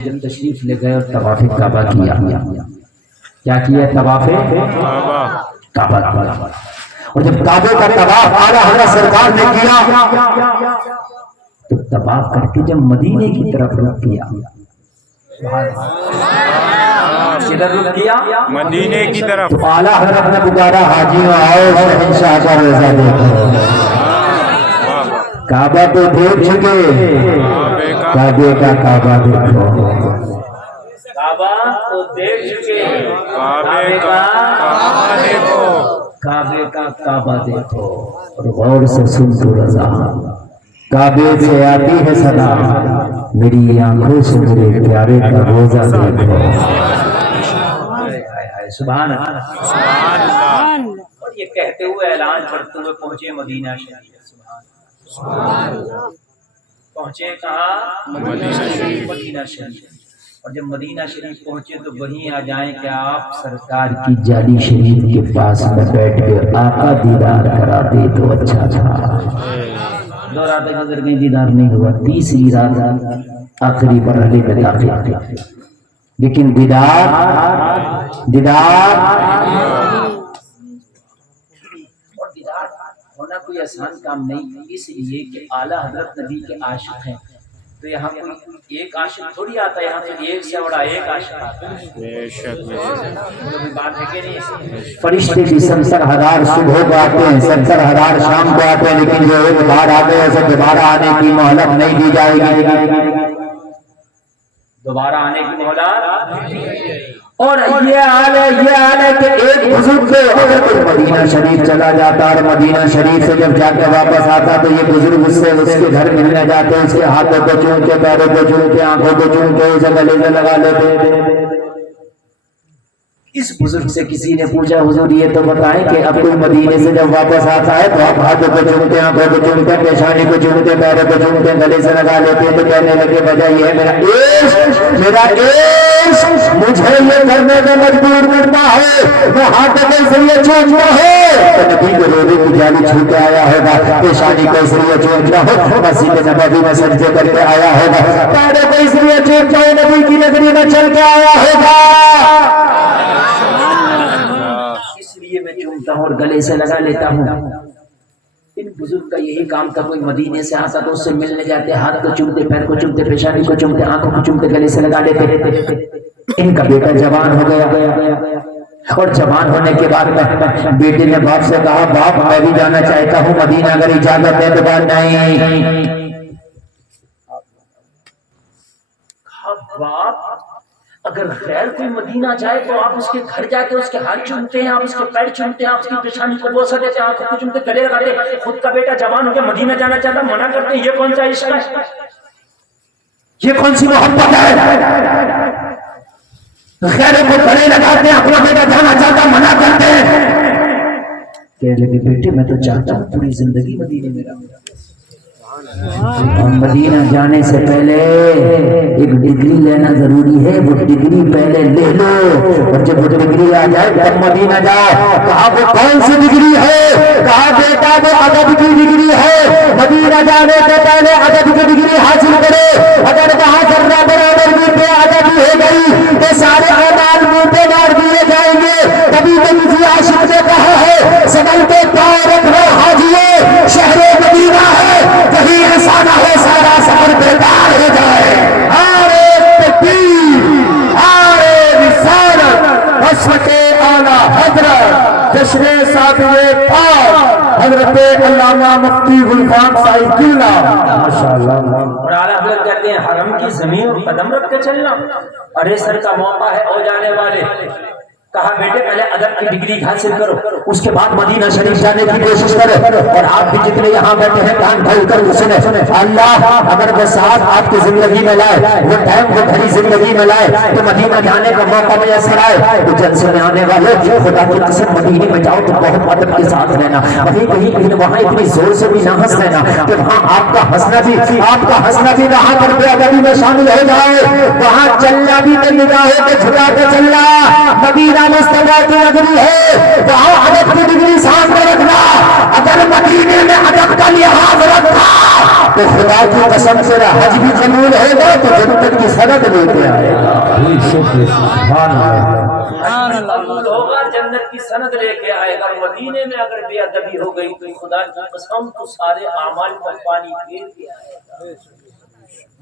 جب تشریف لے گئے اور طواف کعبہ کیا، کیا کیا؟ طواف کعبہ کیا۔ اور جب کعبے کا طواف اعلیٰ حضرت سرکار نے کیا تو طواف کر کے جب مدینے کی طرف رخ کیا، کدھر رخ کیا؟ مدینے کی طرف۔ تو اعلیٰ حضرت نے پکارا حاجیوں آؤ شہنشاہ کا روزہ دیکھو۔ کعبہ تو دیکھ چکے، کعبے کا کعبہ دیکھو۔ کعبہ تو دیکھ چکے، کعبے کا کعبہ دیکھو۔ کعبے کا کعبہ دیکھو اور غور سے سن تو رضا، کعبے سے آتی ہے صدا، میری آنکھوں سے میرے پیارے کا روزہ دیکھو۔ سبحان اللہ۔ اور یہ کہتے ہوئے اعلان کرتے ہوئے پہنچے مدینہ شریف۔ پہنچے کہاں؟ مدینہ شریف۔ اور جب مدینہ شریف پہنچے تو وہیں آ جائیں کہ آپ سرکار کی جالی شریف کے پاس میں بیٹھ کے آقا دیدار کرا دے تو اچھا تھا۔ 2 راتیں گزر گئی، دیدار نہیں ہوا۔ 30ویں رات آخری مرحلے میں داخل، لیکن دیدار ہونا کوئی آسان کام نہیں، اس لیے کہ اعلیٰ حضرت نبی کے عاشق ہیں، تو یہاں کوئی ایک عاشق تھوڑی آتا ہے، یہاں تو ایک سے بڑا ایک عاشق آتا ہے۔ بات ہے کہ نہیں؟ فرشتے بھی 70,000 صبح کو آتے ہیں، 70,000 شام کو آتے ہیں، لیکن جو ایک بار آتے ہیں اسے دوبارہ آنے کی مہلت نہیں دی جائے گی، دوبارہ آنے کی مہلت۔ اور یہ حال ہے کہ ایک بزرگ سے اگر کوئی مدینہ شریف چلا جاتا اور مدینہ شریف سے جب جا کے واپس آتا تو یہ بزرگ اس کے گھر ملنے جاتے، اس کے ہاتھوں کو چومتے، پیروں کو چومتے، آنکھوں کو چومتے، اسے گلے میں لگا لیتے۔ اس بزرگ سے کسی نے پوچھا حضور یہ تو بتائیں کہ اب کوئی مدینے سے جب واپس آتا ہے تو آپ ہاتھوں کو چومتے، آنکھوں کو چومتے، پیشانی کو چومتے، پیروں کو چومتے، گلے سے لگا لیتے، تو کہنے لگے وجہ یہ ہے میرا عشق مجھے یہ کرنے میں مجبور کرتا ہے، میں ہاتھوں کو اس لیے چومتا ہوں۔ تو نبی کو روزے کی جالی چھو کے آیا ہوگا، پیشانی کو اس لیے چومتا ہو، مسجد نبوی میں سجدے کر کے آیا ہوگا، پیروں کو اس لیے چومتا ہوں، نبی کی نگری میں چل کے آیا ہوگا، میں چومتا ہوں اور گلے سے لگا لیتا ہوں۔ ان بزرگ کا یہی کام تھا، کوئی مدینے سے آتا تو اس سے ملنے جاتے، ہاتھ کو چومتے، پیر کو چومتے، پیشانی کو چومتے، آنکھوں کو چومتے، گلے سے لگا لیتے۔ ان کا بیٹا جوان ہو گیا اور جوان ہونے کے بعد بیٹے نے باپ سے کہا باپ میں بھی جانا چاہتا ہوں مدینہ، اگر اجازت ہے تو بات نہیں۔ باپ اگر غیر کوئی مدینہ جائے تو آپ اس کے گھر جا کے اس کے ہاتھ چومتے ہیں، آپ اس کے پیر چومتے ہیں، آپ اس کی پیشانی کو بوسہ دیتے ہیں، آنکھوں کو چومتے، گلے لگاتے ہیں۔ خود کا بیٹا جوان ہو کے مدینہ جانا چاہتا، منع کرتے ہیں۔ یہ کون سا عشق ہے؟ یہ کون سی محبت ہے؟ غیر کو گلے لگاتے ہیں، اپنا بیٹا جانا چاہتا، منع کرتے ہیں۔ کہنے لگے بیٹے میں تو چاہتا ہوں پوری زندگی مدینے میں رہوں۔ مدینہ جانے سے پہلے ایک ڈگری لینا ضروری ہے، وہ ڈگری پہلے لے لو، اور جب وہ ڈگری آ جائے تب مدینہ جاؤ۔ کہا وہ کون سی ڈگری ہے؟ کہا بیٹا وہ ادب کی ڈگری ہے، مدینہ جانے سے پہلے ادب کی ڈگری حاصل کرے۔ اگر وہاں ذرہ برابر بھی بے ادبی ہو گئی تو سارے اعمال منہ پہ مار دیے جائیں گے۔ کبھی تو کسی عاشق نے کہا ہے سگل پہ پاؤں رکھ لو حاجیوں، شہر مدینہ ہے، کہیں ایسا نہ ہو سارا سفر بیکار ہو جائے۔ آرے تکبیر، آرے رسالت، حسرت اعلیٰ حضرت جشن ساتویں پاک حضرت علامہ مفتی گلفام صاحب قبلہ ماشاءاللہ۔ اور اعلیٰ حضرت کہتے ہیں حرم کی زمین اور قدم رکھ کے چلنا، ارے سر کا موقع ہے او جانے والے۔ کہا بیٹے پہلے ادب کی ڈگری حاصل کرو، اس کے بعد مدینہ شریف جانے کی کوشش کرو۔ اور آپ بھی جتنے یہاں بیٹھے ہیں کان کھول کر سنیں، اللہ اگر وہ ساتھ آپ کی زندگی میں لائے، وہ ٹائم وہ گھڑی زندگی میں لائے تو مدینہ جانے کا موقع میسر آئے تو جلسے میں آنے والے خدا کی قسم مدینے میں جاؤ تو بہت ادب کے ساتھ رہنا، کہیں وہاں اتنی زور سے بھی نہ ہنس لینا کہ وہاں آپ کا ہنسنا بھی وہاں پر بے ادبی میں شامل ہو جائے۔ وہاں چلنا بھی تو نگاہوں کو جھکا کے چلنا. مدینہ مصطفیٰ کی نگری ہے, وہاں ادب کی ڈگری سامنے رکھنا. اگر مدینے میں ادب کا لحاظ رکھا تو خدا کی قسم سے حج بھی قبول ہوگا تو جنت کی سند لے کے آئے گا. سبحان اللہ ہوگا, جنت کی سند لے کے آئے گا. مدینے میں اگر بے ادبی ہو گئی تو خدا کی قسم تو سارے اعمال پر پانی پھیر کے آئے گا.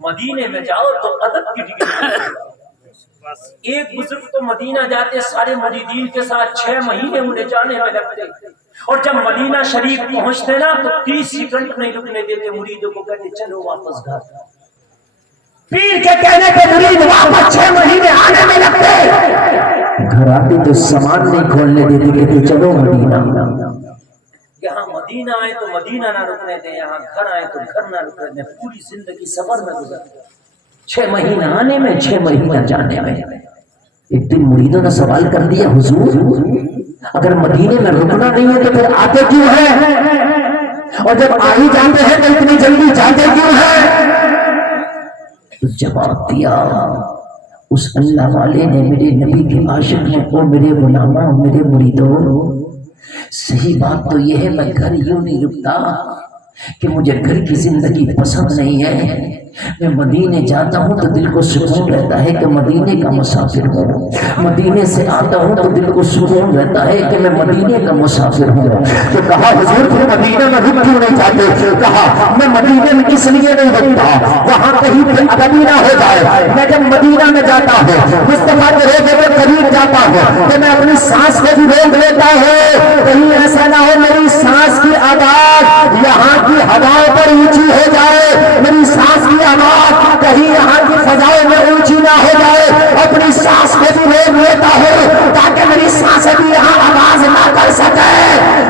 مدینے میں جاؤ تو ادب کی ڈگری. ایک بزرگ تو مدینہ جاتے سارے مریدین کے ساتھ 6 مہینے انہیں جانے میں لگتے, اور جب مدینہ شریف پہنچتے نا تو 30 سیکنڈ نہیں رکنے دیتے, مریدوں کو کہتے چلو واپس گھر. پیر کے کہنے پہ مرید واپس 6 مہینے آنے میں لگتے, گھر آتے تو سامان نہیں کھولنے دیتے, کہتے چلو مدینہ. یہاں مدینہ آئے تو مدینہ نہ رکنے دیں, یہاں گھر آئے تو گھر نہ رکنے دیں. پوری زندگی سفر میں گزرتے, 6 مہینہ آنے میں 6 مہینہ جانے میں. ایک دن مریدوں نے سوال کر دیا, حضور اگر مدینے میں رکنا نہیں ہے تو پھر آتے کیوں ہیں, اور جب آ ہی جاتے ہیں تو اتنی جلدی جاتے کیوں ہیں؟ تو جواب دیا اس اللہ والے نے, میرے نبی کے عاشق نے, او میرے غلاموں, میرے مریدوں, صحیح بات تو یہ ہے میں گھر یوں نہیں رکتا کہ مجھے گھر کی زندگی پسند نہیں ہے. میں مدینے جاتا ہوں تو دل کو سکون رہتا ہے کہ مدینے کا مسافر ہوں. مدینے سے آتا ہوں تو دل کو سکون رہتا ہے کہ میں مدینے کا مسافر ہوں. تو کہا حضور پھر مدینے میں رک کیوں نہیں جاتے؟ کہا میں مدینے میں اس لیے نہیں رکتا, وہاں کہیں پہ ادبی نہ ہو جائے. میں جب مدینہ میں جاتا ہوں, مصطفیٰ کے روضے کے قریب جاتا ہوں, تو میں اپنی سانس کو بھی روک لیتا ہوں. کہیں ایسا نہ ہو میری سانس کی آواز یہاں کی ہواؤں پر اونچی ہو جائے, میری سانس کی آواز کہیں یہاں کی فضاؤں میں اونچی نہ ہو جائے. اپنی سانس کو بھی روک لیتا ہوں تاکہ میری سانسیں بھی یہاں آواز نہ کر سکے.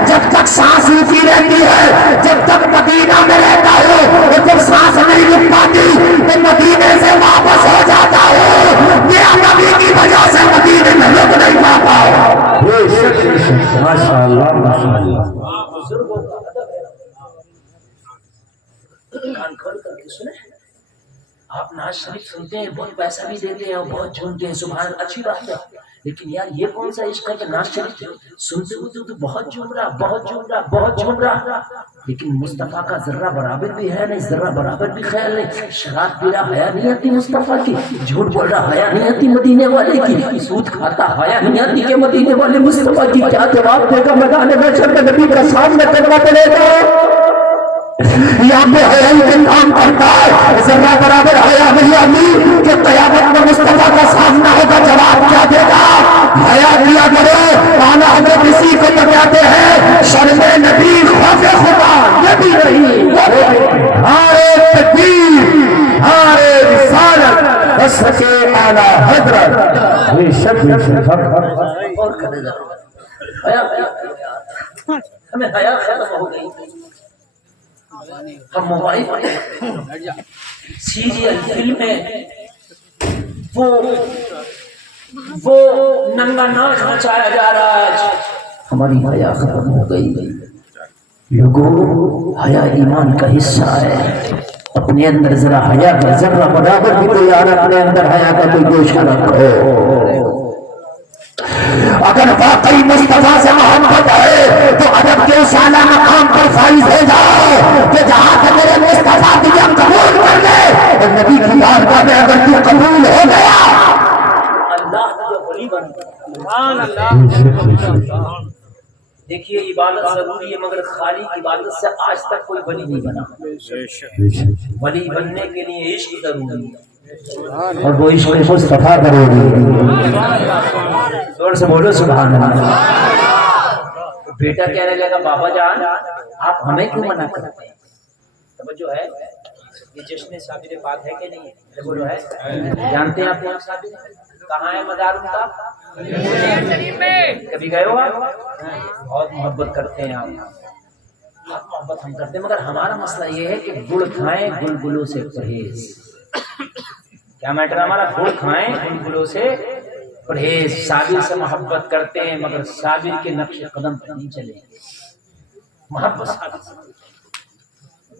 جب تک سانس اونچی رہتی ہے, جب تک مدینہ میں رہتا ہوں, جب سانس نہیں رک پاتی تو مدینے سے واپس ہو جاتا ہوں. یہ نبی کی وجہ سے مدینے میں رک نہیں پاتا. ماشاء اللہ ماشاء اللہ. بزرگوں کا ادب ہے. کان کھول کر کے سنیں. آپ ناز شریف سنتے ہیں, بہت پیسہ بھی دیتے ہیں اور بہت جھومتے ہیں, سبحان, اچھی بات ہے. لیکن یار یہ کون سا عشق ہے کہ ناز شریف سنتے ہوتے تو بہت جھوم رہا, بہت جھوم رہا, بہت جھوم رہا, لیکن مصطفیٰ کا ذرہ برابر بھی ہے نہیں, ذرہ برابر بھی خیال نہیں. شراب پی رہا, حیا نہیں آتی مصطفیٰ کی. جھوٹ بول رہا, حیا نہیں آتی مدینے والے کی. سود کھاتا, حیا نہیں آتی کہ مدینے والے مصطفیٰ کی. کیا جواب دے گا میدان محشر میں نبی کا سامنا کرنا پڑے گا. یہاں پہ حیا ہی کام کرتا ہے, ذرہ برابر حیا نہیں آتی کہ قیامت میں مصطفیٰ کا سامنا ہوگا. جواب کیا دے گا؟ حیا کیا کرو. آنا ہمیں کسی کو بتاتے ہیں شرم نبی خوف خدا یہ بھی نہیں. ہارے تکبیر, ہارے رسالت, بس کے اعلیٰ حضرت. بے شک بے شک. اور کرے گا حیا, ہمیں حیا ختم ہو گئی. ہم موبائل سیریل فلمیں وہ ننگا ناچ نچایا جا رہا ہے. ہماری حیا ختم ہو گئی. لوگوں, حیا ایمان کا حصہ ہے. اپنے اندر ذرا حیا کا ذرہ برابر بھی کوئی یار اپنے اندر حیا کا کوئی گوشہ نہ کرو. اگر واقعی مصطفیٰ سے محبت ہے تو ادب کے اس اعلیٰ مقام پر فائز ہو جاؤ کہ جہاں سے میرے مصطفیٰ تجھے قبول کر لے, اور نبی کی بارگاہ میں اگر تو قبول ہو گیا اللہ تجھے ولی بن گیا. دیکھیے عبادت ضروری ہے مگر خالی عبادت سے آج تک کوئی ولی نہیں بنا. ولی بننے کے لیے عشق ضروری ہے, اور وہ عشق مصطفیٰ ضروری. زور سے بولو سبحان اللہ. بیٹا کہنے لگا بابا جان آپ ہمیں کیوں منع کرتے ہیں؟ توجہ ہے, یہ جشن صابر پاک ہے کہ نہیں ہے؟ بولو ہے. جانتے ہیں آپ کون صابر کہاں ہے مزار ان کا؟ کبھی گئے ہو آپ؟ بہت محبت کرتے ہیں آپ, بہت محبت ہم کرتے ہیں, مگر ہمارا مسئلہ یہ ہے کہ گڑ کھائیں گلگلوں سے پرہیز. کیا میٹر ہمارا؟ گڑ کھائیں گلگلوں سے پرہیز. صابر سے محبت کرتے ہیں مگر صابر کے نقش قدم پر نہیں چلیں. محبت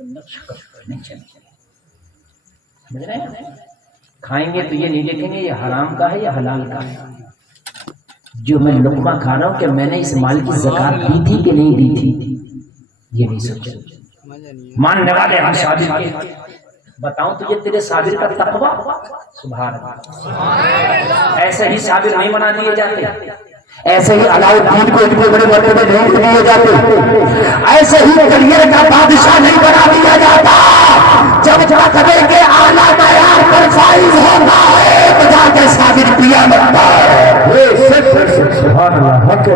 نقش قدم پر نہیں چلیں. سمجھ رہے ہیں؟ کھائیں گے تو یہ نہیں دیکھیں گے یہ حرام کا ہے یا حلال کا ہے. جو میں لقمہ کھا رہا ہوں کہ میں نے اس مال کی زکات دی تھی کہ نہیں دی تھی یہ نہیں سوچا. ماننے والے ہم صابر کے بتاؤں تو یہ تیرے صابر کا تقویٰ. سبحان اللہ. ایسے ہی صابر نہیں بنا دیے جاتے, ایسے ہی علاؤالدین کو اتنے بڑے مرتبے نہیں دیے جاتے, ایسے ہی کلیئر کا بادشاہ نہیں بنا دیا جاتا. جب مرتبے کے اعلیٰ معیار پر فائز ہوتا ہے تو جا کے صابر کیا لگتا ہے. سبحان اللہ. حق ہے.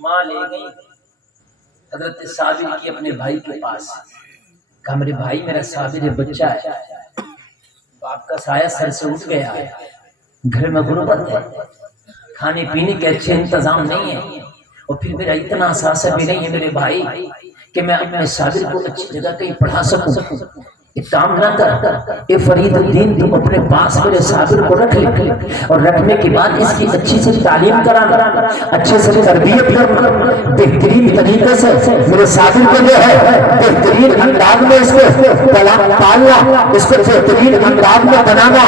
ماں لے گئی حضرت صابر کی اپنے بھائی کے پاس, کہا میرے بھائی میرا صابر بچہ ہے, باپ کا سایہ سر سے اٹھ گیا ہے, گھر میں غربت ہے, کھانے پینے کے اچھے انتظام نہیں ہے, اور پھر میرا اتنا اثاثہ بھی نہیں ہے میرے بھائی کہ میں اپنے صابر کو اچھی جگہ کہیں پڑھا سکوں. ایک کام نہ کر, اے فرید الدین تم اپنے پاس میرے صابر کو رکھ لے, اور رکھنے کے بعد اس کی اچھی سے تعلیم کرا, اچھے سے تربیت کر, بہترین طریقے سے میرے صابر کو جو ہے بہترین انداز میں اس کو پالنا, اس کو بہترین انداز میں بنانا.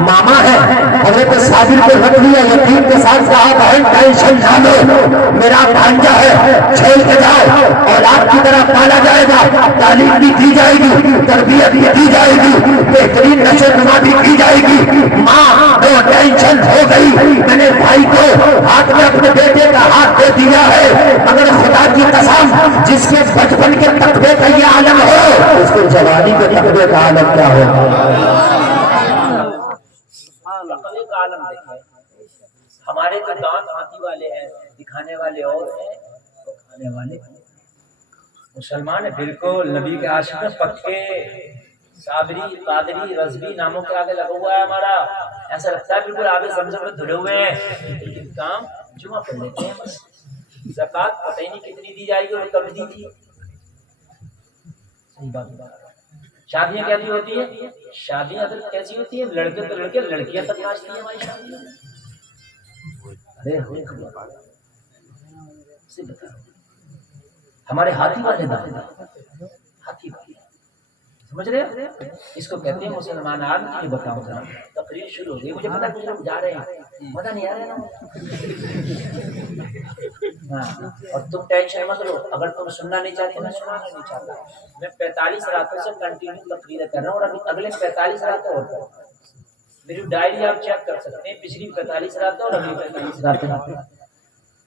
ماما ہے حضرت صابر کو رکھ لیا, یقین کے ساتھ کہا بہن ٹینشن نہ لو, میرا بھانجا ہے چھوڑ کے جاؤ, اولاد کی طرح پالا جائے گا, تعلیم بھی دی جائے گی, تربیت بھی کی جائے گی, بہترین نشو نما بھی کی جائے گی. ماں تو ٹینشن ہو گئی, میں نے بھائی کو ہاتھ میں اپنے بیٹے کا ہاتھ دے دیا ہے, مگر خدا کی قسم جس کے بچپن کے تقوی کا یہ عالم ہو اس کو جوانی کے تقوی کا عالم کیا ہوگا. تقوی کا عالم دیکھیں, ہمارے تو دانت ہاتھی والے ہیں, دکھانے والے اور ہیں, کھانے والے مسلمان ہے بالکل نبی کے عاشق میں پکے. صابری, قادری, رضوی ناموں کے آگے لگا ہوا ہے ہمارا, ایسا لگتا ہے بالکل آگے زمزم میں دھلے ہوئے ہیں, لیکن کام جمعہ پڑھ لیتے ہیں بس. زکات پتہ ہی نہیں کتنی دی جائے گی اور کب دی تھی. صحیح بات. شادیاں کیسی ہوتی ہیں, شادیاں کیسی ہوتی ہیں, لڑکے تو لڑکے, لڑکیاں تک ناچتی ہیں ہماری شادیوں میں. ہمارے ہاتھی والے دان, ہاتھی والے سمجھ رہے ہیں, اس کو کہتے ہیں مسلمان. آج یہ بتاؤں ذرا, تقریر شروع ہو گئی, مجھے پتا کچھ لوگ جا رہے ہیں, مزہ نہیں آ رہا ہے نا. ہاں, اور تم ٹینشن مت لو, اگر تم سننا نہیں چاہتے میں سنانا نہیں چاہتا. میں 45 راتوں سے کنٹینیو تقریر کر رہا ہوں, اور ابھی اگلے 45 راتیں اور کروں. میری ڈائری آپ چیک کر سکتے ہیں, پچھلی 45 راتیں اور اگلی 45 راتیں.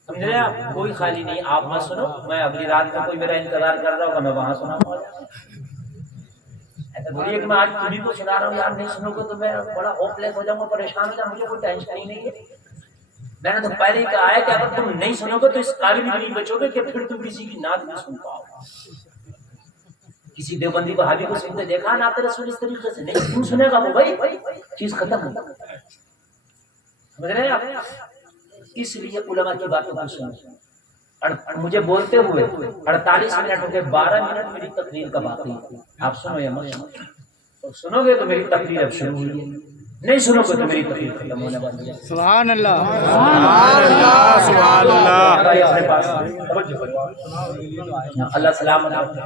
سمجھ رہے ہیں آپ, کوئی خالی نہیں. آپ مت سنو, میں اگلی رات میں کوئی میرا انتظار کر رہا ہوگا, میں وہاں سناؤں گا. ایسا بولیے کہ میں آج تمہیں کو سنا رہا ہوں, یار نہیں سنو گے تو میں بڑا ہوپ لیس ہو جاؤں گا, پریشان ہو جاؤں, مجھے کوئی ٹینشن ہی نہیں ہے. میں نے تو پہلے ہی کہا ہے کہ اگر تم نہیں سنو گے تو اس قابل بھی نہیں بچو گے کہ پھر تم کسی کی نعت نہیں سن پاؤ. کسی دیوبندی بہادی کو سنتے دیکھا نعت رسول اس طریقے سے, نہیں کیوں سنے گا وہ بھائی, چیز ختم ہوتا ہے. سمجھ رہے ہیں آپ, اس لیے علماء کی باتوں کو سنو. مجھے بولتے ہوئے 48 منٹ ہو گئے, 12 منٹ میری تقریر کا باقی ہے. آپ سنو یا مت سنو, سنو گے تو میری تقریر اب شروع ہوئی ہے, نہیں سنو گے تو میری تقریر ختم ہونے والی ہے. سبحان اللہ, سبحان اللہ, سبحان اللہ. اللہ سلامت رکھے.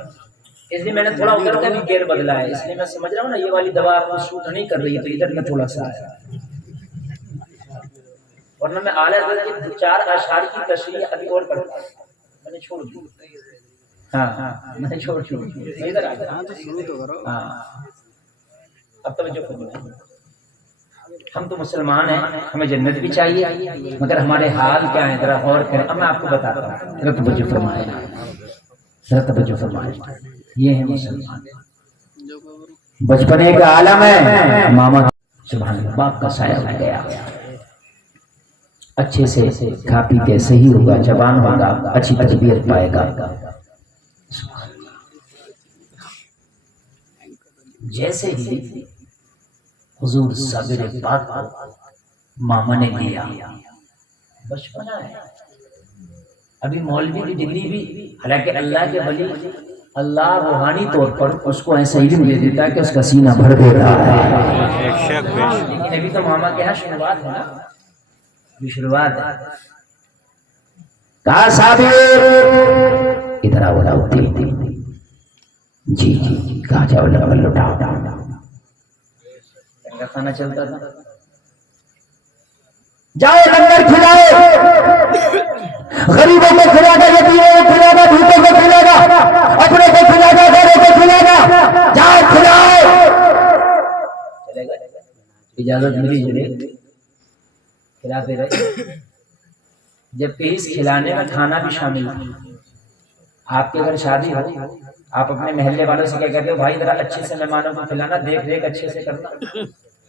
اس لیے میں نے تھوڑا ادھر کا بھی گیئر بدلا ہے, اس لیے میں سمجھ رہا ہوں نا یہ والی دوا آپ کو سوٹ نہیں کر رہی ہے, تو ادھر میں تھوڑا سا آیا, ورنہ میں اعلیٰ حضرت کے 4 اشعار کی تشریح ابھی اور کرتا ہوں. میں نے چھوڑ دی. ہاں میں نے چھوڑ دی, ادھر آ گیا. ہاں اب توجہ کرو, ہم تو مسلمان ہیں, ہمیں جنت بھی چاہیے, مگر ہمارے حال کیا ہیں ذرا غور کریں. اب میں آپ کو بتاتا ہوں, ذرا توجہ فرمائیں, ذرا توجہ فرمائیں. یہ ہے مسلمان, بچپنے کا عالم ہے. ماما سبحان اللہ, باپ کا سایہ ہو گیا, اچھے سے کھا پی کے صحیح ہوگا, جوان ہوگا, اچھی تربیت پائے گا. جیسے ہی حضور صابر پاک کو ماما نے لیا, بچپنا ہے, ابھی مولوی کی ڈگری بھی, حالانکہ اللہ کے ولی اللہ روحانی طور پر اس کو ایسا علم دے دیتا ہے کہ اس کا سینہ بھر دیتا ہے, لیکن ابھی تو ماما کے یہاں شروعات ہے نا, ابھی شروعات ہے. کہا صابر ادھر آؤ, جی جی, کہا جاؤ لوٹاؤ. کا کھانا چلتا تھا. جاؤ لنگر کھلاؤ, غریبوں کو کھلا گا, یتیموں کو کھلا گا, بھوکوں کو کھلا گا, اپنے کو کھلا گا, غیروں کو کھلا گا. جاؤ کھلاؤ. چلے گا, اجازت ملی جنہیں کھلاتے رہے. جبکہ اس کھلانے میں کھانا بھی شامل ہے. آپ کے گھر شادی ہو, آپ اپنے محلے والوں سے کیا کہتے ہو؟ بھائی ذرا اچھے سے مہمانوں کو کھلانا, دیکھ ریکھ اچھے سے کرنا.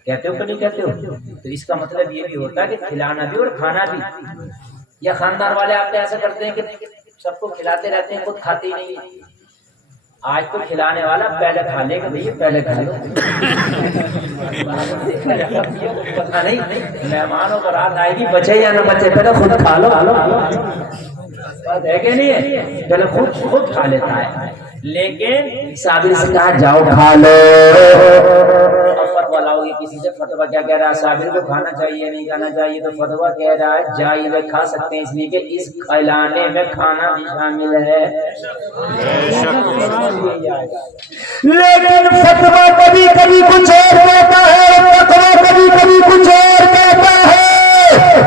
کہتے ہو کہ نہیں کہتے ہو؟ تو اس کا مطلب یہ بھی ہوتا ہے کہ کھلانا بھی اور کھانا بھی. یا خاندان والے آپ ایسا کرتے ہیں کہ سب کو کھلاتے رہتے ہیں, خود کھاتے ہی نہیں ہیں. آج تو کھلانے والا پہلے کھا لے گا, بھائی پہلے کھا لو. پتہ نہیں مہمانوں کو رات آئے گی, بچے یا نہ بچے, پہلے خود کھا لو. بات ہے کہ نہیں ہے؟ پہلے خود کھا لیتا ہے. لیکن صابر سے کہا جاؤ کھا لو. فتوا لاؤ گے کسی سے, فتوا کیا کہہ رہا ہے؟ صابر کو کھانا چاہیے نہیں کھانا چاہیے؟ تو فتوا کہہ رہا ہے جائز ہے, کھا سکتے ہیں, اس لیے کہ اس کھلانے میں کھانا بھی شامل ہے. لیکن فتوا کبھی کبھی کچھ اور کہتا ہے, فتوا کبھی کبھی کچھ اور کہتا ہے.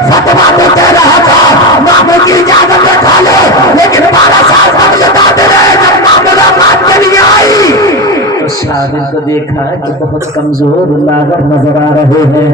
فتوا تو کہہ رہا تھا ماموں کی اجازت میں کھا لو, لیکن 12 سال تک لٹاتے رہے. جب ماں ملاقات کے لیے آئی تو صابر کو دیکھا کہ بہت کمزور لاغر نظر آ رہے ہیں.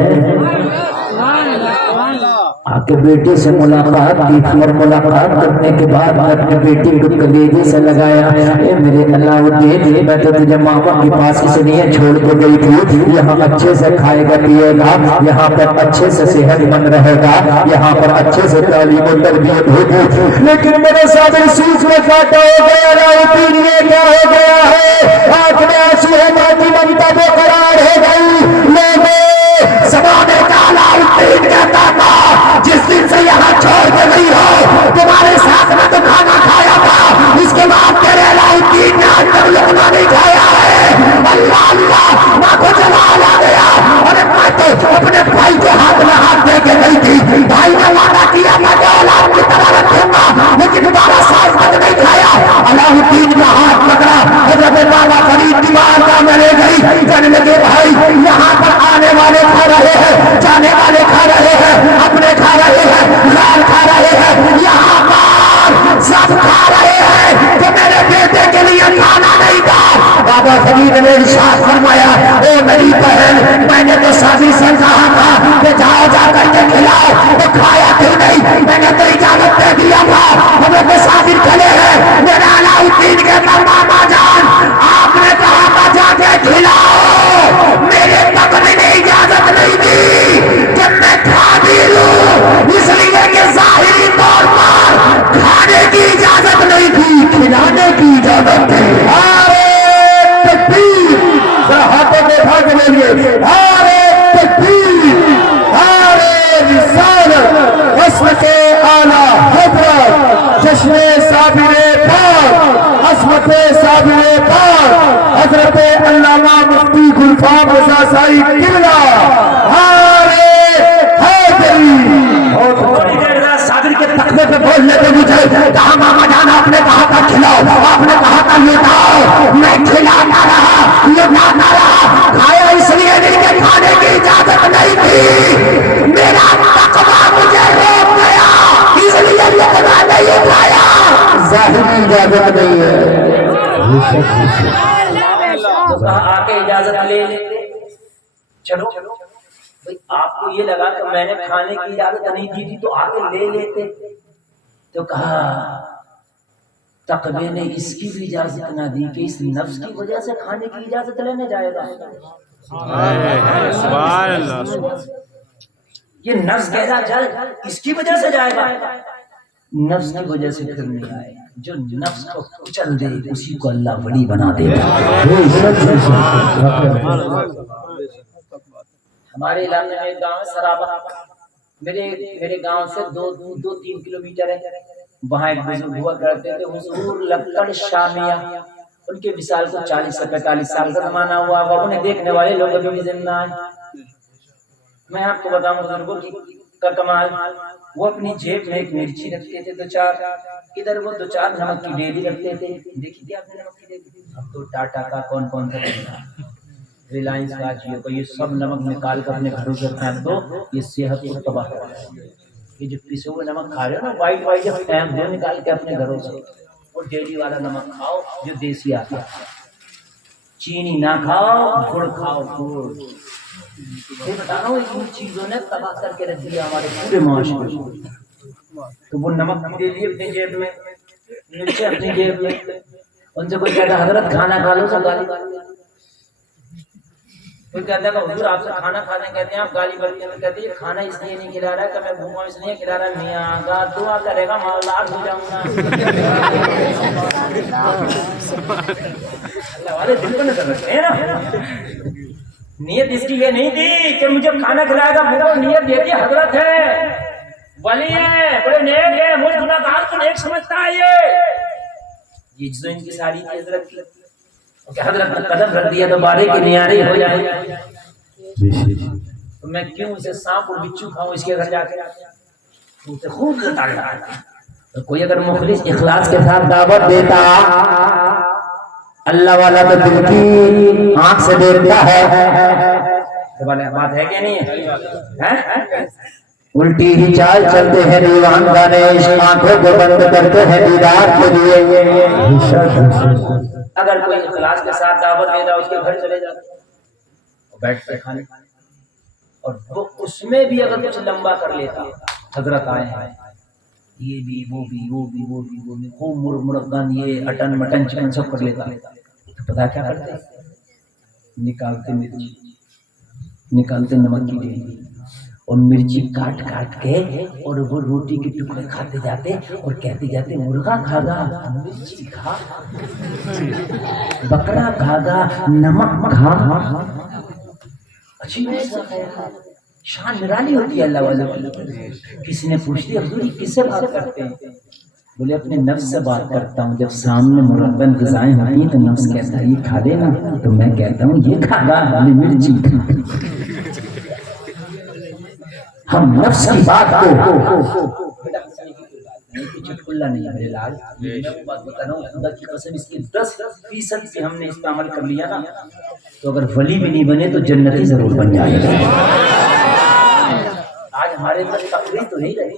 آ کے بیٹے سے ملاقات کی, اور ملاقات کرنے کے بعد اپنے بیٹے کو کلیجے سے لگایا. اے میرے علاؤالدین, میں تو تجھے ماما کے پاس اس لیے چھوڑ کے گئی تھی, یہاں اچھے سے کھائے گا پیے گا, یہاں پر اچھے سے صحت مند رہے گا, یہاں پر اچھے سے تعلیم و تربیت ہوگی. لیکن میرے صابر سوچ میں کاٹا ہو گیا. علاؤالدین یہ کیا ہو گیا ہے؟ آنکھ میں آنسو ہے, باقی ممتا بے قرار ہو گئی. لوگوں زمانے کا علاؤالدین کہتا تھا جس دن سے یہاں چھوڑ کے گئی ہو تمہارے ساتھ میں تو کھانا کھایا تھا, اس کے بعد تیرے علاؤالدین نے آج تک لقمہ نہیں کھایا ہے. اللہ اللہ, ماں کو جلال آ گیا. اور میں تو اپنے بھائی کے ہاتھ میں ہاتھ دے کے گئی تھی, بھائی نے وعدہ کیا میں نے اولاد کی طرح رکھوں گا, لیکن 12 سال تک نہیں کھایا. علاؤالدین کا ہاتھ پکڑا, حضرت بابا فرید دیوار کا میں لے گئی. کہنے لگے بھائی یہاں پر آنے والے کھا رہے ہیں, جانے والے کھا رہے ہیں, اپنے کھا رہے ہیں, غیر کھا رہے ہیں, یہاں پر سب کھا رہے ہیں, تو میرے بیٹے کے لیے کھانا نہیں تھا. بابا فرید نے ارشاد فرمایا, اے میری بہن, میں نے تو صابر سے کہا تھا کہ جاؤ جا کر کے کھلاؤ, تو کھایا کیوں نہیں؟ میں نے تو اجازت دے دیا تھا, ہمیں تو صابر کھلے ہیں. میرا علاؤالدین کہتا ماما جان آپ نے کہا تھا جا کے کھلاؤ, میرے تک میں نے اجازت نہیں دی. جب میں کھا بھی لوں اس لیے کہ ظاہری طور پر کھانے کی اجازت نہیں تھی, کھلانے کی اجازت تھی. تکبیر, ذرا ہاتھوں کو اٹھا کے بولیے نعرہ تکبیر, نعرہ رسالت. عصمت اعلیٰ حضرت جشن صابر پاک, عصمت صابر پاک حضرت علامہ مفتی گلفام رضا صاحب قبلہ نعرہ حیدری. تھوڑی دیر صابر کے تختے پہ بولنے پہ مجھے کہا ماما جان آپ نے کہا تھا کھلاؤ, آپ نے کہا تھا لٹاؤ, میں کھلاتا رہا, لٹاتا رہا. کھایا اس لیے نہیں کہ کھانے کی اجازت نہیں تھی, میرا تقویٰ مجھے روک گیا, اس لیے لقمہ نہیں کھایا. ظاہری اجازت نہیں ہے. آ کے اجازت لے لیتے. چلو بھائی آپ کو یہ لگا کہ میں نے کھانے کی اجازت نہیں دی تھی تو آ کے لے لیتے. تو کہا تقوی نے اس کی بھی اجازت نہ دی کہ اس نفس کی وجہ سے کھانے کی اجازت لینے جائے گا. یہ نفس کہنا چل اس کی وجہ سے جائے گا, نفس کی وجہ سے پھر نہیں آئے. جو نفس کو کچل دے اسی کو اللہ ولی بنا دے. ہمارے علاقے میں ایک گاؤں ہے سرابا, میرے گاؤں سے 2-3 کلومیٹر ہے. وہاں ایک بزرگ ہوا کرتے تھے حضور لکڑ شامیہ, ان کے وصال کو 40 سے 45 سال کا زمانہ ہوا. انہیں دیکھنے والے لوگ ابھی بھی زندہ ہیں. میں آپ کو بتاؤں بزرگوں کا کمال, وہ اپنی جیب میں ایک مرچی رکھتے تھے 2-4, ادھر وہ 2-4 نمک کی ڈیلی رکھتے تھے. دیکھی تھی آپ نے نمک کی ڈیلی؟ اب تو ٹاٹا کا کون سا ریلائنس کا جیو کو یہ سب نمک نکال کر اپنے گھروں سے پھینک دو، یہ صحت کو تباہ کر دے گا۔ یہ جو پسے ہوئے نمک کھا رہے ہو نا وائٹ وائٹ، جب پھینک دو نکال کے اپنے گھروں سے، اور ڈیلی والا نمک کھاؤ جو دیسی آتا ہے، چینی نہ کھاؤ، گڑ کھاؤ، گڑ۔ یہ بتا رہا ہوں ان چیزوں نے تباہ کر کے رکھ دیا ہمارے پورے معاشرے کو۔ تو وہ نمک بھی دے دیے اپنی جیب میں، مرچیں اپنی جیب میں، ان سے کوئی کہتا حضرت کھانا کھا لو، سب گالی کوئی کہتا ہے حضور آپ سے کھانا کھانے کہتے ہیں آپ گالی بکتے ہیں، کہتے ہیں یہ کھانا اس لیے نہیں کھلا رہا ہے کہ میں بھوکا اس لیے کھلا رہا ہے، میاں گا دعا کرے گا مالدار ہو جاؤں گا۔ اللہ والے دل کو نظر رکھتے ہیں نا، نیت اس کی یہ نہیں تھی کہ مجھے کھانا کھلائے گا، وہ نیت یہ تھی حضرت ہے، ولی ہے، بڑے نیک ہے، مجھ گناہ گار کو نیک سمجھتا ہے، یہ جو ان کی ساری تھی حضرت کی، کہ حضرت نے قدم رکھ دیا تو بارے کے نیارے ہو جائے، تو میں کیوں اسے سانپ اور بچھو کھاؤں اس کے گھر جا کے، اسے خوب لتا رہا ہے۔ تو کوئی اگر مخلص اخلاص کے ساتھ دعوت دیتا، اللہ والا تو دل کی آنکھ سے دیکھتا ہے، بات ہے کہ نہیں ہے؟ الٹی ہی چال چلتے ہیں دیوان دانش، آنکھوں کو بند کرتے ہیں دیدار کے لیے۔ اگر کوئی اخلاص کے ساتھ دعوت دے رہا اس کے گھر چلے جاتے بیٹھتے کھانے، اور وہ اس میں بھی اگر کچھ لمبا کر لیتا، حضرت آئے ہیں یہ بھی وہ بھی وہ بھی وہ بھی وہ بھی خوب مرغن یہ اٹن مٹن چکن سب کر لیتا، تو پتا کیا کرتے، نکالتے مرچی، نکالتے نمک کی ڈیلی اور مرچی کاٹ کاٹ کے، اور وہ روٹی کے ٹکڑے کھاتے جاتے اور کہتے جاتے مرغا کھا گا مرچی کھا، بکرا کھا گا نمک کھا۔ اچھی شان نرالی ہوتی ہے اللہ والا۔ کسی نے پوچھ لیا حضور کس سے بات کرتے ہیں؟ بولے اپنے نفس سے بات کرتا ہوں، جب سامنے مربن غذائیں ہوتی ہیں تو نفس کہتا ہے یہ کھا لے نا، تو میں کہتا ہوں یہ کھا گا مرچی کھا۔ ہم نفس کی بات کو چٹکلا نہیں ہے میرے لال، میں وہ بات بتا رہا ہوں خدا کی قسم، اس کی 10% سے ہم نے اس پہ عمل کر لیا نا تو اگر ولی بھی نہیں بنے تو جنتی ضرور بن جائے گا۔ آج ہمارے اندر تقریر تو نہیں رہی،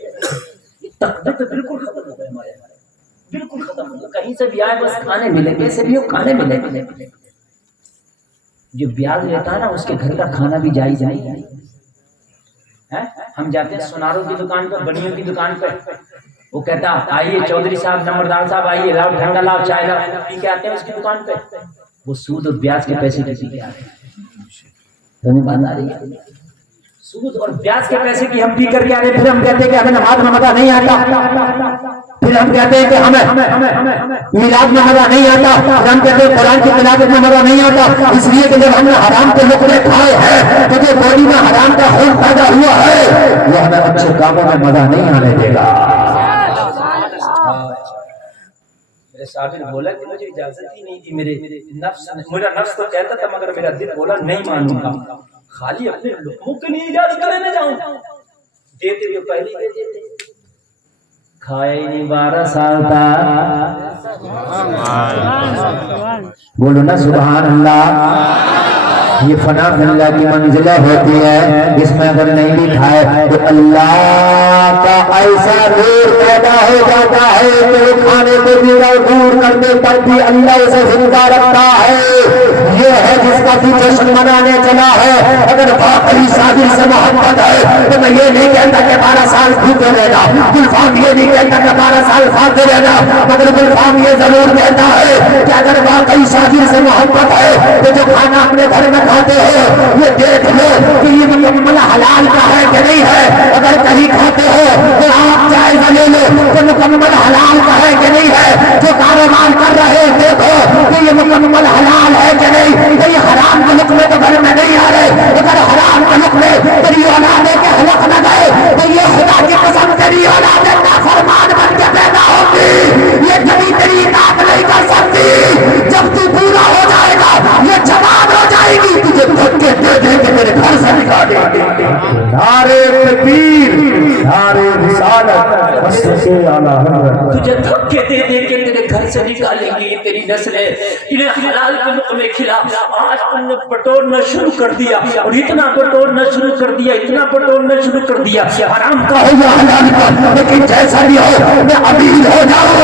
تقدیر تو بالکل ختم ہو گئے ہمارے، بالکل ختم ہو گئے، کہیں سے بھی آئے بس کھانے ملے، کیسے بھی ہو کھانے ملے۔ جو بیاض لیتا ہے نا اس کے گھر کا کھانا بھی جائز نہیں ہے۔ ہم جاتے ہیں سناروں کی دکان پہ، بنیوں کی دکان پہ، وہ کہتا آئیے چودھری صاحب نمبردار صاحب آئیے، لاؤ ٹھنڈا لاؤ چائے لاؤ، پی کے آتے ہیں اس کی دکان پہ، وہ سود اور بیاج کے پیسے کی پی کے آتے ہیں، بات آ رہی ہے، سود اور بیاج کے پیسے کی ہم پی کر کے آ رہے ہیں، پھر ہم کہتے ہیں کہ ہمیں نماز میں مزہ نہیں آتا، پھر ہم کہتے ہیں کہ ہمیں میلاد میں مزہ نہیں آتا، پھر ہم کہتے ہیں قرآن کی تلاوت میں مزہ نہیں آتا، اس لیے کہ جب ہم نے حرام کے لقمے کھائے ہیں تو جو باڈی میں حرام کا خون پیدا ہوا ہے وہ ہمیں اچھے کاموں میں مزہ نہیں آنے دے گا۔ میرے صابر بولا کہ مجھے اجازت ہی نہیں تھی، میرا نفس تو کہتا تھا مگر میرا دل بولا نہیں مانوں گا، خالی اپنے لقموں کے لیے اجازت لینے جاؤں، دیتے جو پہلے دے دیتے، کھائے نہیں 12 سال تک، بولو نا سبحان اللہ۔ یہ فنا اللہ کی منزلہ ہوتی ہے، اس میں اگر نہیں بھی کھائے تو اللہ کا ایسا نور پیدا ہو جاتا ہے کہ وہ کھانے کو بھی دور کرنے پر بھی اللہ اسے زندہ رکھتا ہے۔ یہ ہے جس کا تو جشن منانے چلا ہے، اگر واقعی صابر سے محبت ہے تو میں یہ نہیں کہتا کہ 12 سال بھوکے رہنا، گلفام یہ نہیں کہتا کہ 12 سال کھاتے رہنا، مگر گلفام یہ ضرور کہتا ہے کہ اگر واقعی صابر سے محبت ہے تو جو کھانا اپنے گھر میں کھاتے ہو یہ دیکھ لو کہ یہ مکمل حلال کا ہے کہ نہیں ہے، اگر کہیں کھاتے ہو تو آپ جائزہ لے لو کہ مکمل حلال کا ہے کہ نہیں ہے، جو کاروبار کر رہے دیکھو کہ یہ مکمل حلال ہے کہ نہیں، کہ یہ حرام کے لقمے تو گھر میں نہیں آ رہے، اگر حرام کے لقمے تیری اولادیں کے حلق نہ گئے تو یہ خدا کی قسم تیری اولادیں نافرمان بن کے پیدا ہوگی، یہ کبھی تیری اطاعت نہیں کر سکتی، جب تو پورا ہو جائے گا یہ جواب ہو جائے گی، تجھے دھکے دے دے کے میرے گھر سے نکالے گی۔ نعرے تکبیر، نعرے رسالت، مسجد اعلی حضرت، تجھے دھکے دے دے کے تیرے گھر گھر سے نکالیں گی تیری نسلیں، انہیں حلال کے لقمے کھلا۔ آج تم نے بٹورنا شروع کر دیا، اور اتنا بٹورنا شروع کر دیا، اتنا بٹورنا شروع کر دیا، حرام کا ہو یا حلال کا، لیکن جیسا بھی ہو میں امیر ہو جاؤں۔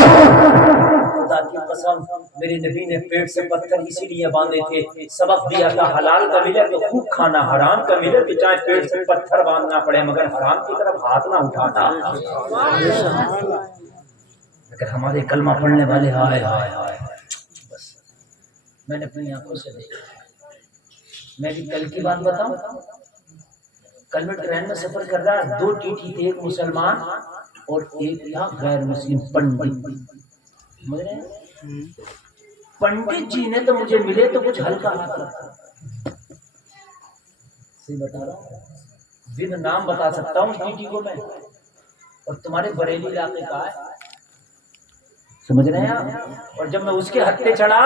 خدا کی قسم میرے نبی نے پیٹ سے پتھر اسی لیے باندھے تھے، سبق دیا تھا حلال کا ملے تو خوب کھانا، حرام کا ملے تو چاہے پیٹ سے پتھر باندھنا پڑے مگر حرام کی طرف ہاتھ نہ اٹھانا۔ اگر ہمارے کلمہ پڑھنے والے ہائے ہائے ہائے، بس میں نے اپنی آنکھوں سے دیکھا۔ میں بھی کل کی بات بتاؤں، کل میں ٹرین میں سفر کر رہا، دو ٹی تھے، ایک مسلمان اور ایک تھا غیر مسلم پنڈت۔ پنڈت جی نے تو مجھے ملے تو کچھ ہلکا ہاتھ رکھا، صحیح بتا رہا ہوں، بن نام بتا سکتا ہوں ٹی کو میں، اور تمہارے بریلی علاقے کا ہے، سمجھ رہے ہیں آپ؟ اور جب میں اس کے ہاتھ پہ چڑھا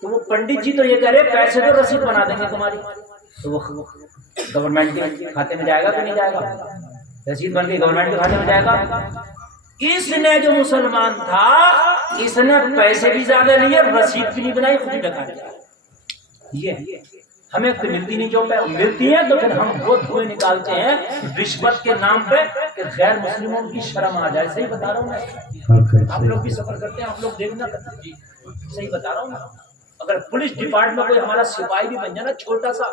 تو وہ پنڈت جی تو یہ کہہ رہے پیسے تو رسید بنا دیں گے تمہاری، تو وہ گورنمنٹ کے کھاتے میں جائے گا کہ نہیں جائے گا؟ رسید بن کے گورنمنٹ کے کھاتے میں جائے گا۔ اس نے جو مسلمان تھا اس نے پیسے بھی زیادہ لیے، رسید بھی نہیں بنائی، خود ہی ڈکا دیا۔ یہ ہمیں تو ملتی نہیں، جو ملتی ہے تو پھر ہم وہ دھوئے نکالتے ہیں رشوت کے نام پہ کہ غیر مسلموں کی شرم آ جائے۔ صحیح بتا رہا ہوں میں، آپ لوگ بھی سفر کرتے ہیں، آپ لوگ دیکھنا کرتے جی، صحیح بتا رہا ہوں میں۔ اگر پولیس ڈپارٹمنٹ میں کوئی ہمارا سپاہی بھی بن جائے نا چھوٹا سا،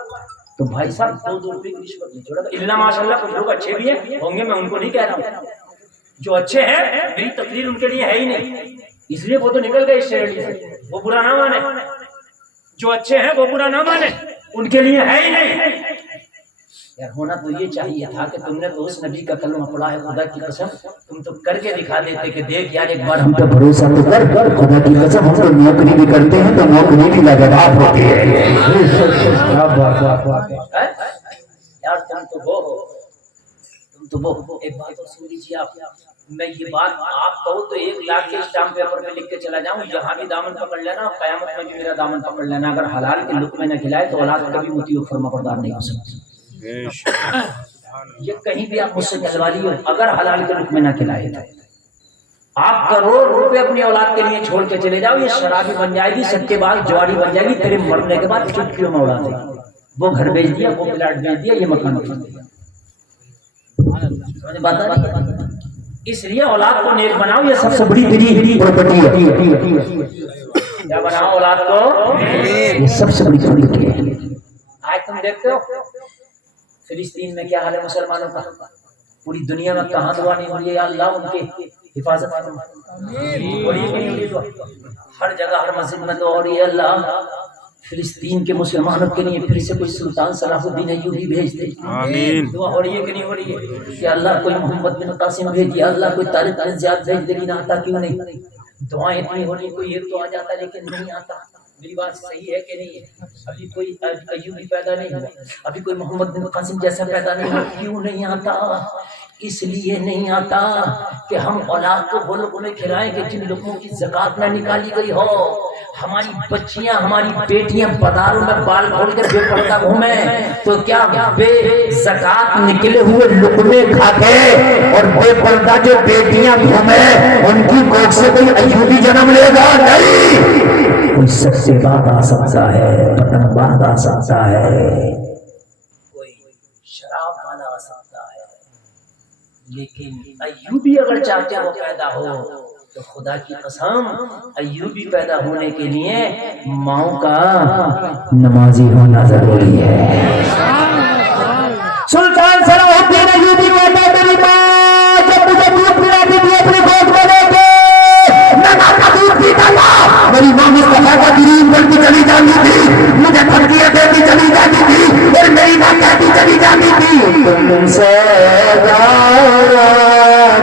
تو بھائی صاحب 2 روپے کی رشوت نہیں چھوڑا۔ اللہ ماشاء اللہ کچھ لوگ اچھے بھی ہیں ہوں گے، میں ان کو نہیں کہہ رہا ہوں، جو اچھے ہیں میری تقریر ان کے لیے ہے ہی نہیں، اس لیے وہ تو نکل گئے اس شہر سے، وہ برا نہ مانے، جو اچھے ہیں وہ برا نہ مانے، ان کے لیے ہے ہی نہیں۔ یار ہونا تو یہ چاہیے تھا کہ تم نے تو اس نبی کا کلمہ پڑھا ہے، خدا کی قسم تم تو کر کے دکھا دیتے کہ دیکھ یار ایک بار ہم پہ بھروسہ تو کر، خدا کی قسم ہم تو نوکری بھی کرتے ہیں تو نوکری بھی لاجواب ہوتی ہے یار، تم تو وہ ہو، تم تو وہ۔ ایک بات اور سن لیجیے آپ، میں یہ بات آپ کہو تو 1 لاکھ کے اسٹامپ پیپر پہ لکھ کے چلا جاؤں، یہاں بھی دامن پکڑ لینا، قیامت میں بھی میرا دامن پکڑ لینا، اگر حلال کے لقمے نہ کھلائے تو اولاد کبھی مطیع و فرما بردار نہیں ہو سکتی۔ یہ کہیں بھی آپ مجھ سے کہلوا لیے، اگر حلال کے لقمے نہ کھلائے تو آپ کروڑ روپے اپنی اولاد کے لیے چھوڑ کے چلے جاؤ، یہ شرابی بن جائے گی، سکے بعد جواری بن جائے گی، تیرے مرنے کے بعد چٹکیوں میں اڑا دے گی، وہ گھر بیچ دیا، وہ پلاٹ بیچ دیا، یہ مکان بیچ دیا۔ اس لیے اولاد کو نیک بناؤ، یہ سب سے بڑی تیری پراپرٹی ہے۔ کیا بناؤ اولاد کو؟ یہ سب سے بڑی پراپرٹی ہے۔ آج تم دیکھتے ہو فلسطین میں کیا حال ہے مسلمانوں کا، پوری دنیا میں کہاں دعا نہیں ہو رہی ہے یا اللہ ان کی حفاظت فرما، ہو رہی ہے کہ نہیں ہو رہی دعا؟ ہر جگہ ہر مسجد میں دعا ہو رہی ہے، اللہ فلسطین کے مسلمانوں کے لیے پھر سے کوئی سلطان صلاح الدین ایوبی بھیج دے، آمین۔ دعا ہو رہی ہے کہ نہیں ہو رہی ہے کہ اللہ کوئی محمد بن قاسم بھیجیے، اللہ کوئی طارق بن زیاد بھیج دے، لیکن آتا کیوں نہیں؟ دعائیں اتنی ہو رہی، کوئی ایک تو آ جاتا ہے لیکن نہیں آتا۔ میری بات صحیح ہے کہ نہیں ہے؟ ابھی کوئی ایوبی پیدا نہیں ہوا، ابھی کوئی محمد بن قاسم جیسا پیدا نہیں ہوا، کیوں نہیں آتا؟ اس لیے نہیں آتا کہ ہم اولاد کو وہ لقمے کھلائیں کہ جن لقموں کی زکات نہ نکالی گئی ہو۔ ہماری بچیاں ہماری بیٹیاں بازاروں میں بال کھول کے بے پردہ گھومیں تو کیا بے زکات نکلے ہوئے لقمے کھا کے اور بے پردہ جو بیٹیاں گھومیں ان کی کوکھ سے کوئی ایوبی جنم لے گا؟ نہیں، کوئی سب سے بعد آ سکتا ہے، پتنگ بعد آ سکتا ہے، کوئی شراب والا آ سکتا ہے، لیکن ایوبی اگر چاہتے ہو پیدا ہو تو خدا کی قسم ایوبی پیدا ہونے کے لیے ماؤں کا نمازی ہونا ضروری ہے۔ سلطان صلاح الدین ایوبی کہتا ہے میری ماں جب مجھے دودھ پلاتی تھی اپنی گود میں لے کے میں ماں کا دودھ پیتا تھا، میری ماں مصطفیٰ کا گرین بنتی چلی جاتی تھی، مجھے دھمکیاں دیتی چلی جاتی تھی اور میری ماں کہتی چلی جاتی تھی تم سے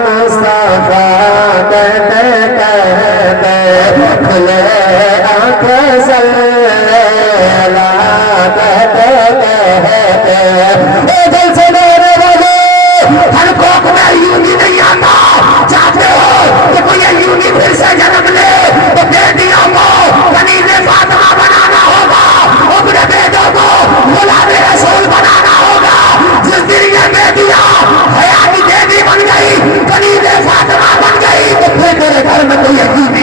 مصطفیٰ کہتے کہتے کھلے آنکھیں سلا کہتے کہتے اے دل سے میرے والے ہر کوکھ میں ایوبی نہیں آتا، چاہتے ہو کہ کوئی ایوبی پھر سے جنم لے تو بیٹیوں کو کنیز فاطمہ بنانا ہوگا، ابن بیٹوں کو غلام رسول بنانا ہوگا۔ جس دن یہ بیٹیاں حیا کی دیوی بن گئی، کنیز فاطمہ بن گئی تو پھر تیرے گھر میں کوئی ایوبی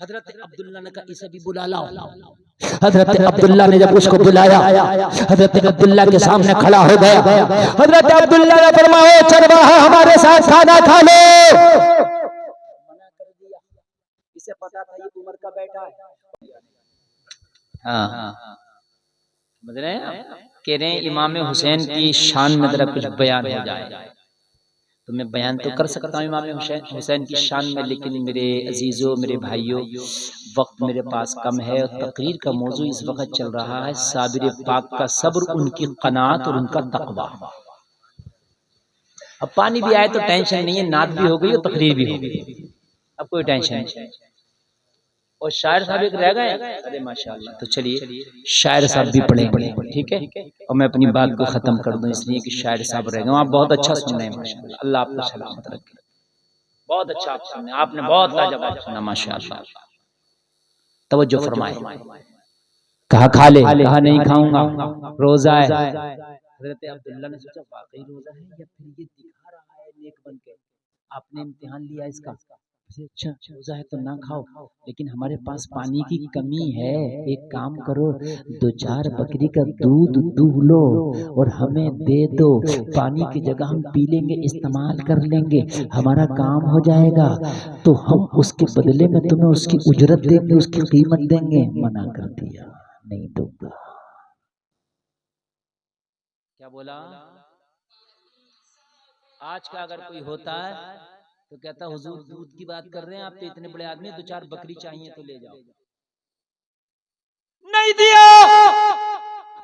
حضرت عبداللہ نے کہا اسے بھی بلا لاؤ. حضرت عبداللہ نے جب اس کو بلایا حضرت عبداللہ کے سامنے کھڑا ہو گیا. حضرت عبداللہ نے فرمایا چرواہا ہمارے ساتھ کھانا کھا لو. منع کر دیا. اسے پتا تھا یہ عمر کا بیٹا ہے. ہاں سمجھ رہے ہیں کہہ رہے ہیں امام حسین کی شان میں ذرا کچھ بیان ہو جائے تو میں بیان تو کر سکتا ہوں امام حسین کی شان میں، لیکن میرے عزیزوں میرے بھائیوں وقت میرے پاس کم ہے اور تقریر کا موضوع اس وقت چل رہا ہے صابر پاک کا صبر، ان کی قناعت اور ان کا تقویٰ. اب پانی بھی آئے تو ٹینشن نہیں ہے، نعت بھی ہو گئی اور تقریر بھی ہو گئی، اب کوئی ٹینشن نہیں. اور شاعر صاحب ایک رہ گئے، ارے ماشاءاللہ. تو چلیے شاعر صاحب بھی پڑھیں گے، ٹھیک ہے. اور میں اپنی بات کو ختم کر دوں اس لیے کہ شاعر صاحب رہ گئے. آپ بہت اچھا سن رہے ہیں ماشاءاللہ، اللہ آپ کو سلامت رکھے. بہت اچھا آپ سن رہے ہیں، آپ نے بہت لاجواب سنا ماشاءاللہ. توجہ فرمائیں. کہا کھا لے، کہا نہیں کھاؤں گا، روزہ ہے. حضرت عبداللہ نے سوچا واقعی روزہ ہے یا پھر یہ دکھا رہا ہے نیک بن کے، آپ نے امتحان لیا اس کا. اچھا روزہ ہے تو نہ کھاؤ، لیکن ہمارے پاس پانی کی کمی ہے، ایک کام کرو 2-4 بکری کا دودھ دوہ لو اور ہمیں دے دو، پانی کی جگہ ہم پی لیں گے، استعمال کر لیں گے، ہمارا کام ہو جائے گا، تو ہم اس کے بدلے میں تمہیں اس کی اجرت دیں گے، اس کی قیمت دیں گے. منع کر دیا، نہیں دوں گا. کیا بولا؟ آج کا اگر کوئی ہوتا ہے تو کہتا حضور دودھ کی بات کر رہے ہیں آپ تو اتنے بڑے آدمی 2-4 بکری چاہیے تو لے جاؤ. نہیں دیا.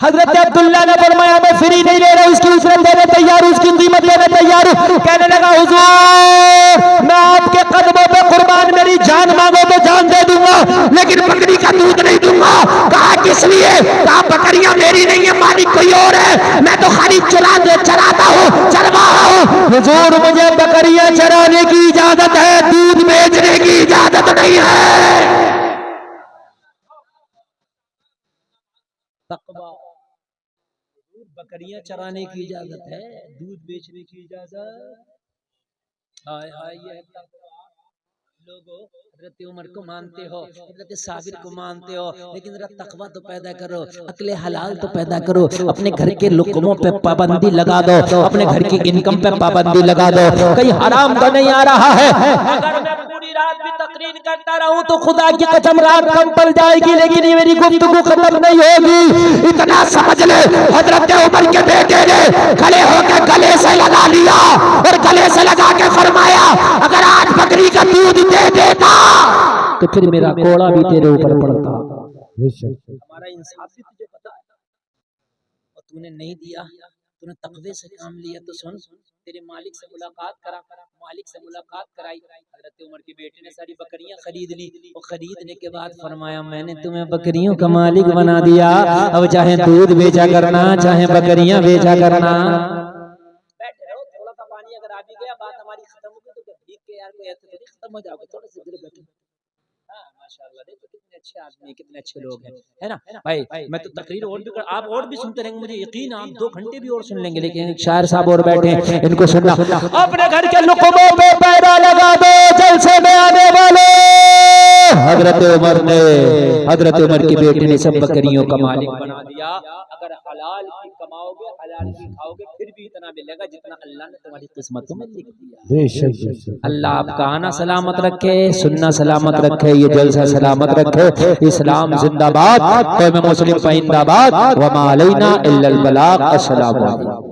حضرت عبداللہ نے فرمایا میں فری نہیں لے رہا ہوں، اس کی اجرت دینے تیار ہوں، اس کی قیمت دینے تیار ہوں. کہنے لگا حضور میں آپ کے قدموں پہ قربان، میری جان مانگو تو جان دے دوں گا لیکن بکری کا دودھ نہیں دوں گا. کہا کس لیے؟ کہا بکریاں میری نہیں ہے، مالک کوئی اور ہے، میں تو خالی چراتا ہوں، چرواہا ہوں. حضور مجھے بکریاں چرانے کی اجازت ہے، دودھ بیچنے کی اجازت نہیں ہے. تقویٰ. بکریاں چرانے کی اجازت ہے، دودھ بیچنے کی اجازت. ہائے ہائے یہ تقویٰ. لوگوں حضرت عمر کو مانتے ہو، حضرت صابر کو مانتے ہو، لیکن ذرا تقویٰ تو پیدا کرو، عقل حلال تو پیدا کرو. اپنے گھر کے لقموں پہ پابندی لگا دو، اپنے گھر کی انکم پہ پابندی لگا دو. کہیں حرام تو نہیں آ رہا ہے. اگر میں پوری رات بھی تقریر کرتا رہوں تو خدا کی قسم رات کم پڑ جائے گی، لیکن یہ میری گفتگو ختم نہیں ہوگی. اتنا سمجھ لے حضرت عمر کے بیٹے نے کھڑے ہو کے گلے سے لگا لیا اور گلے سے لگا کے فرمایا اگر آج بکری کا دودھ دے دیتا تو پھر میرا کوڑا بھی تیرے اوپر پڑتا. ہمارا انصاف بھی تجھے پتا ہے اور تو نے نہیں دیا، تو نے تقوی سے کام لیا. تو سن تیرے مالک سے ملاقات کرا، مالک سے ملاقات کرائی. حضرت عمر کے بیٹے نے ساری بکریاں خرید لی اور خریدنے کے بعد فرمایا میں نے تمہیں بکریوں کا مالک بنا دیا، اب چاہے دودھ بیچا کرنا چاہے بکریاں بیچا کرنا. بیٹھے رہو، تھوڑا سا پانی اگر آ بھی گیا بات ہماری ختم ہو گئی تو بھیگ کے یار کوئی ایسے تھوڑی ختم ہو جاؤ گے، تھوڑے سے دیر بیٹھے. ہاں ماشاءاللہ دیکھو کتنے اچھے آدمی، کتنے اچھے لوگ ہیں، ہے نا بھائی. میں تو تقریر اور بھی آپ اور بھی سنتے رہیں گے، مجھے یقین آپ 2 گھنٹے بھی اور سن لیں گے، لیکن شاعر صاحب اور بیٹھے ہیں ان کو سننا. اپنے گھر کے لقموں پہ پیرا لگا دو جلسے میں آنے والے. حضرت عمر کے بیٹے نے سب بکریوں کا مالک بنا دیا. اگر حلال کی کماؤ گے حلال کی کھاؤ گے پھر بھی اتنا ملے گا جتنا اللہ نے تمہاری قسمتوں میں لکھ دیا. اللہ آپ کا آنا سلامت رکھے، سننا سلامت رکھے، یہ جلسہ سلامت رکھے. اسلام زندہ باد، قوم مسلم پائندہ باد، وما علینا الا البلاغ. السلام علیکم.